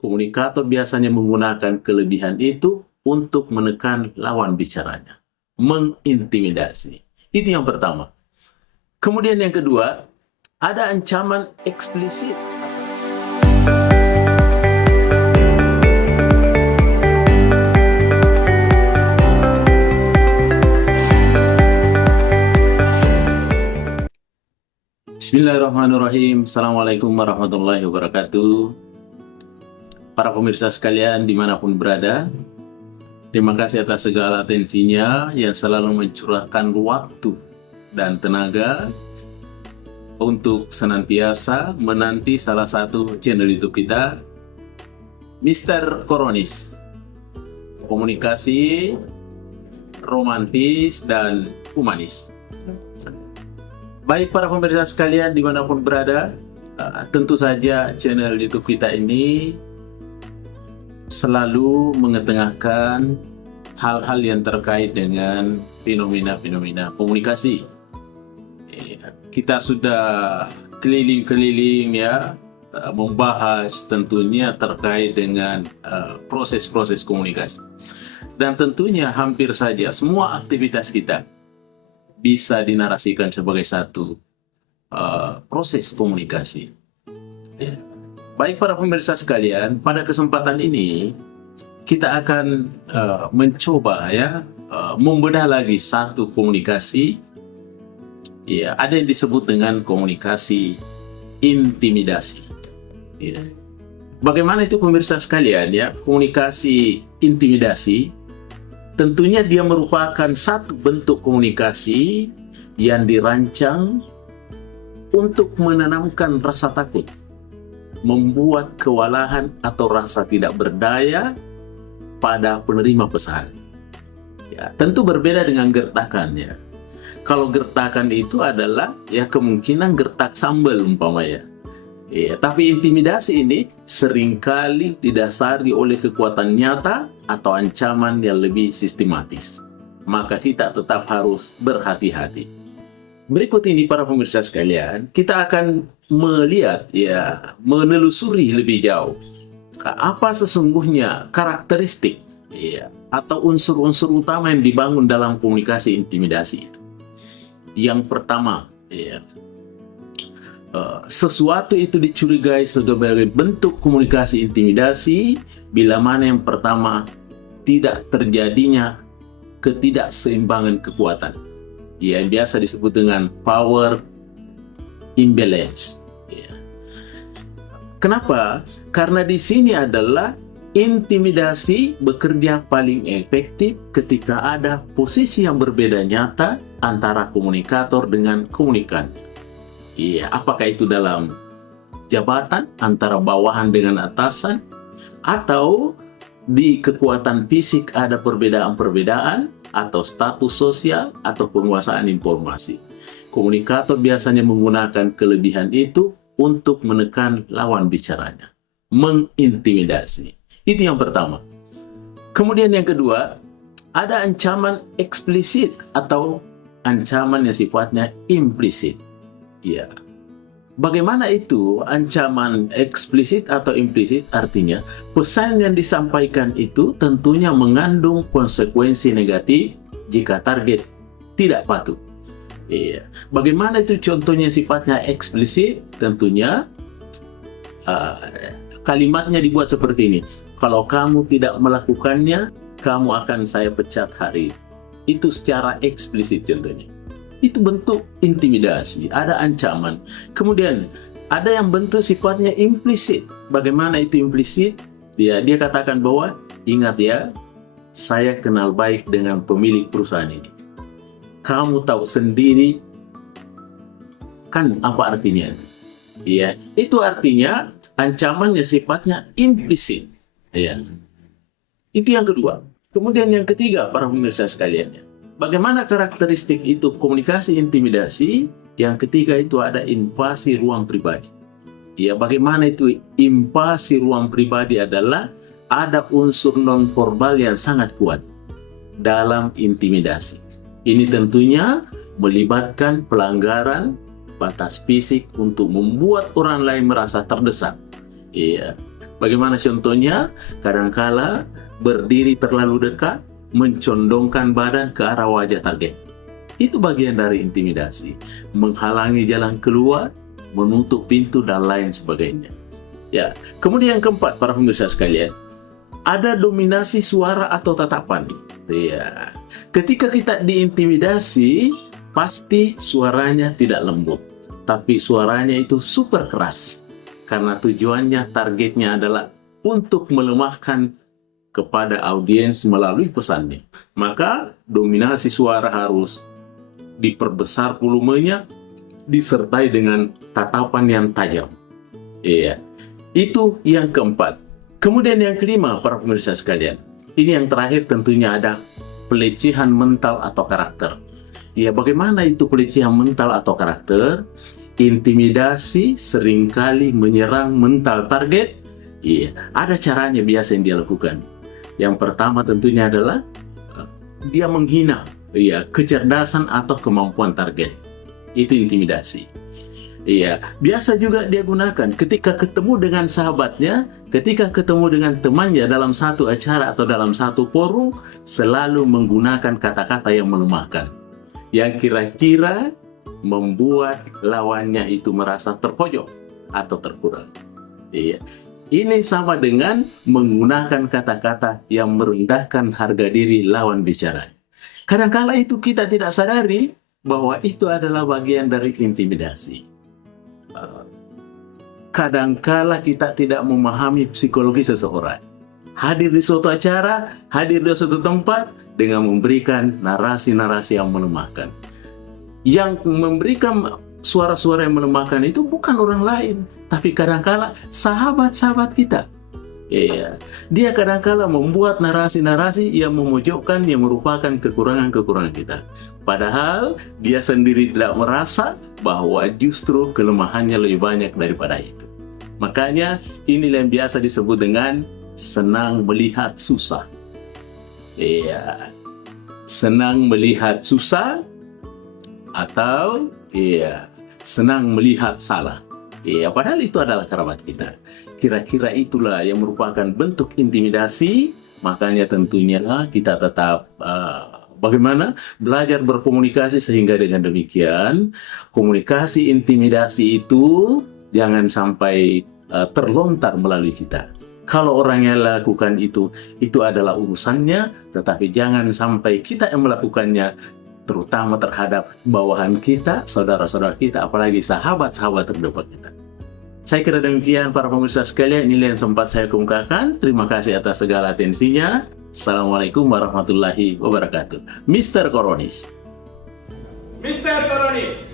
Komunikator biasanya menggunakan kelebihan itu untuk menekan lawan bicaranya, mengintimidasi. Itu yang pertama. Kemudian yang kedua, ada ancaman eksplisit. Bismillahirrahmanirrahim. Assalamualaikum warahmatullahi wabarakatuh. Para pemirsa sekalian dimanapun berada, terima kasih atas segala atensinya yang selalu mencurahkan waktu dan tenaga untuk senantiasa menanti salah satu channel YouTube kita, Mr. Koronis. Komunikasi romantis dan humanis. Baik para pemirsa sekalian dimanapun berada, tentu saja channel YouTube kita ini selalu mengetengahkan hal-hal yang terkait dengan fenomena-fenomena komunikasi. Kita sudah keliling-keliling ya, membahas tentunya terkait dengan proses-proses komunikasi. Dan tentunya hampir saja semua aktivitas kita bisa dinarasikan sebagai satu proses komunikasi. Baik para pemirsa sekalian, pada kesempatan ini kita akan mencoba ya membedah lagi satu komunikasi. Ya, ada yang disebut dengan komunikasi intimidasi. Ya. Bagaimana itu pemirsa sekalian ya, komunikasi intimidasi? Tentunya dia merupakan satu bentuk komunikasi yang dirancang untuk menanamkan rasa takut, membuat kewalahan atau rasa tidak berdaya pada penerima pesan. Ya, tentu berbeda dengan gertakan ya. Kalau gertakan itu adalah ya kemungkinan gertak sambal umpamanya. Ya, tapi intimidasi ini seringkali didasari oleh kekuatan nyata atau ancaman yang lebih sistematis. Maka kita tetap harus berhati-hati. Berikut ini para pemirsa sekalian, kita akan melihat ya, menelusuri lebih jauh apa sesungguhnya karakteristik ya, atau unsur-unsur utama yang dibangun dalam komunikasi intimidasi. Yang pertama ya, sesuatu itu dicurigai sebagai bentuk komunikasi intimidasi bila mana yang pertama tidak terjadinya ketidakseimbangan kekuatan, yang biasa disebut dengan power imbalance. Ya. Kenapa? Karena di sini adalah intimidasi bekerja paling efektif ketika ada posisi yang berbeda nyata antara komunikator dengan komunikan. Iya, apakah itu dalam jabatan antara bawahan dengan atasan, atau di kekuatan fisik ada perbedaan-perbedaan, atau status sosial, atau penguasaan informasi. Komunikator biasanya menggunakan kelebihan itu untuk menekan lawan bicaranya, mengintimidasi. Itu yang pertama. Kemudian yang kedua, ada ancaman eksplisit atau ancaman yang sifatnya implisit. Ya. Bagaimana itu ancaman eksplisit atau implisit? Artinya, pesan yang disampaikan itu tentunya mengandung konsekuensi negatif jika target tidak patuh. Iya. Bagaimana itu contohnya sifatnya eksplisit? Tentunya kalimatnya dibuat seperti ini. Kalau kamu tidak melakukannya, kamu akan saya pecat hari. Itu secara eksplisit contohnya. Itu bentuk intimidasi, ada ancaman. Kemudian ada yang bentuk sifatnya implisit. Bagaimana itu implisit? Dia katakan bahwa, ingat ya, saya kenal baik dengan pemilik perusahaan ini. Kamu tahu sendiri kan apa artinya? Ya, itu artinya ancaman yang sifatnya implisit. Ya. Itu yang kedua. Kemudian yang ketiga para pemirsa sekalian. Bagaimana karakteristik itu komunikasi intimidasi? Yang ketiga itu ada invasi ruang pribadi. Ya, bagaimana itu invasi ruang pribadi adalah ada unsur non-verbal yang sangat kuat dalam intimidasi. Ini tentunya melibatkan pelanggaran batas fisik untuk membuat orang lain merasa terdesak. Ya, Bagaimana contohnya? Kadangkala berdiri terlalu dekat, mencondongkan badan ke arah wajah target. Itu bagian dari intimidasi. Menghalangi jalan keluar, menutup pintu, dan lain sebagainya. Ya, kemudian yang keempat, para pemirsa sekalian, ada dominasi suara atau tatapan. Ya, ketika kita diintimidasi, pasti suaranya tidak lembut, tapi suaranya itu super keras. Karena tujuannya, targetnya adalah untuk melemahkan kepada audiens melalui pesannya. Maka dominasi suara harus diperbesar volumenya, disertai dengan tatapan yang tajam. Iya, itu yang keempat. Kemudian yang kelima, para pemirsa sekalian, ini yang terakhir tentunya ada pelecehan mental atau karakter. Ya, bagaimana itu pelecehan mental atau karakter? Intimidasi seringkali menyerang mental target. Iya, ada caranya biasa yang dia lakukan. Yang pertama tentunya adalah dia menghina kecerdasan atau kemampuan target. Itu intimidasi. Iya, biasa juga dia gunakan ketika ketemu dengan sahabatnya, ketika ketemu dengan temannya dalam satu acara atau dalam satu forum, selalu menggunakan kata-kata yang melemahkan, yang kira-kira membuat lawannya itu merasa terpojok atau terkurang. Iya, ini sama dengan menggunakan kata-kata yang merendahkan harga diri lawan bicara. Kadang-kala itu kita tidak sadari bahwa itu adalah bagian dari intimidasi. Kadangkala kita tidak memahami psikologi seseorang. Hadir di suatu acara, hadir di suatu tempat dengan memberikan narasi-narasi yang melemahkan. Yang memberikan suara-suara yang melemahkan itu bukan orang lain, tapi kadangkala sahabat-sahabat kita. Iya, dia kadangkala membuat narasi-narasi yang memojokkan, yang merupakan kekurangan-kekurangan kita. Padahal dia sendiri tidak merasa bahwa justru kelemahannya lebih banyak daripada itu. Makanya inilah yang biasa disebut dengan senang melihat susah. Iya, senang melihat susah atau senang melihat salah. Iya, padahal itu adalah kerabat kita. Kira-kira itulah yang merupakan bentuk intimidasi. Makanya tentunya kita tetap bagaimana belajar berkomunikasi sehingga dengan demikian komunikasi intimidasi itu jangan sampai terlontar melalui kita. Kalau orang yang lakukan itu adalah urusannya, tetapi jangan sampai kita yang melakukannya, terutama terhadap bawahan kita, saudara-saudara kita, apalagi sahabat-sahabat terdekat kita. Saya kira demikian para pemirsa sekalian, ini yang sempat saya kemukakan. Terima kasih atas segala atensinya. Assalamualaikum warahmatullahi wabarakatuh. Mr. Koronis. Mr. Koronis.